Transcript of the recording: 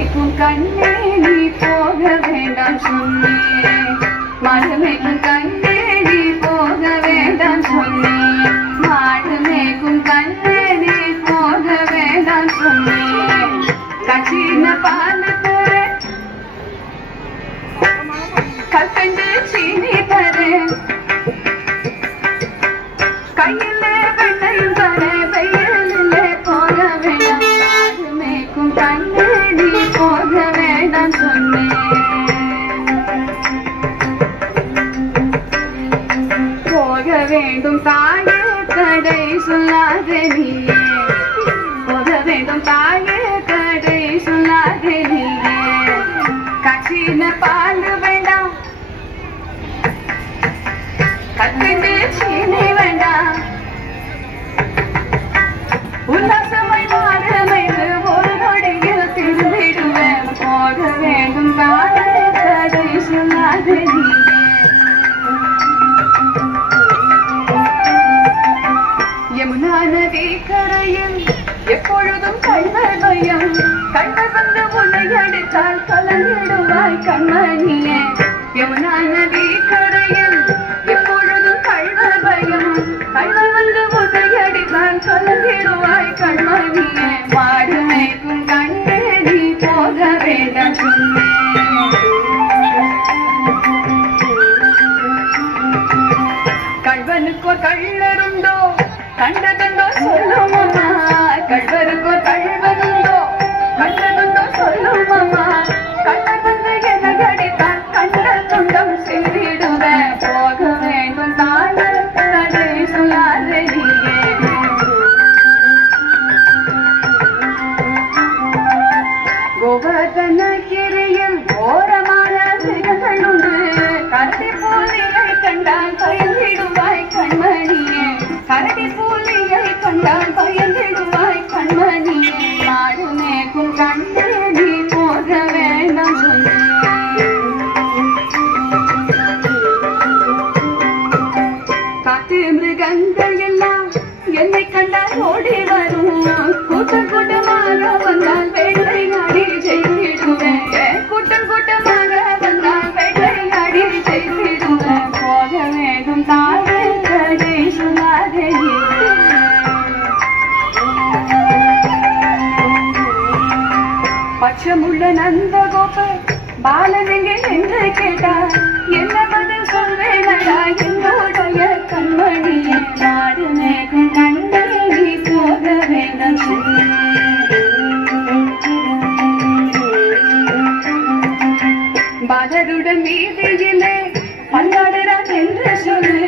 மேய்க்கும் கண்ணே நீ போக வேண்டாம் சொன்னேன். மாடு மேய்க்கும் கண்ணே நீ போக வேண்டாம் சொன்னேன். மாடு மேய்க்கும் கண்ணே நீ போக வேண்டாம் சொன்னேன். கச்சின பால் தரேன், கல்கண்டு சீனி தரேன், கையிலே வெண்ணையும் தரேன். வெயிலே போக வேண்டாம், மாடு மேய்க்கும் கண்ணே நீ போக வேண்டாம் சொன்னேன். போக வேண்டும் தாயே தடை சொல்லாதே நீயே, போக வேண்டும் தாயே தடை சொல்லாதே நீயே. கச்சின பால் வேண்டாம், கத்திட்டு சீனி வேண்டாம், உல்லாசமை மாறமைது ஒரு நொடியில் திரும்பிடுவேன். போக வேண்டும் தாயே தடை சொல்லாதே நீயே. யமுனா நதி கரையில் எப்பொழுதும் கண்கள் பயம், கண்கள் வந்து உன்னை அடித்தால் கலந்திடுவாய் கண்மணியே. யமுனா நதி கரையில் எப்பொழுதும் கண்கள் பயம், கண்கள் வந்து உன்னை அடித்தால் கலந்திடுவாய் கண்மணியே. மாடு மேய்க்கும் கண்ணே நீ போக வேண்டாம் சொன்னேன். கள்வனுக்கோ கள்ளருண்டோ கண்டதுண்டோ சொல்லுமம்மா, கள்வருக்கோ கள்வனுண்டோ கண்டதுண்டோ சொல்லுமம்மா. கள்ளர் வந்து என்னை அடித்தான் கண்ட துண்டம் செய்திடுவேன். போக வேண்டும் தாயே தடை சொல்லாதே நீயே. கோவர்தனகிரியில் ஓரமான மிருகங்கள் உண்டு, கரடி பூலியை கண்டால் பயந்திடுவாய் கண்மணியே. கரடி பூலியை கண்டால் பயந்திடுவாய் கண்மணியே. மாடு மேய்க்கும் கண்ணே நீ போக வேண்டாம் சொன்னேன். காட்டு மிருகங்கள் எல்லாம் என்னை கண்டால் ஓடி வரும், கூட்டம் கூட்டமாக வந்தால் வேட்டையாடி செய்திடுவேன். கூட்டம் கூட்டமாக வந்தால் வேட்டையாடி செய்திடுவேன். போக வேண்டும் தாயே தடை சொல்லாதே நீயே. பச்சமுள்ள நந்தகோபர் பாலன் எங்கே என்று கேட்டார், என்ன பதில் சொல்வேனடா என்னுடைய கண்மணியே. மாடு மேய்க்கும் கண்ணே நீ போக வேண்டாம் சொன்னேன். பாலருடன் வீதியிலே பல்லாடுறான் என்று சொல்லு,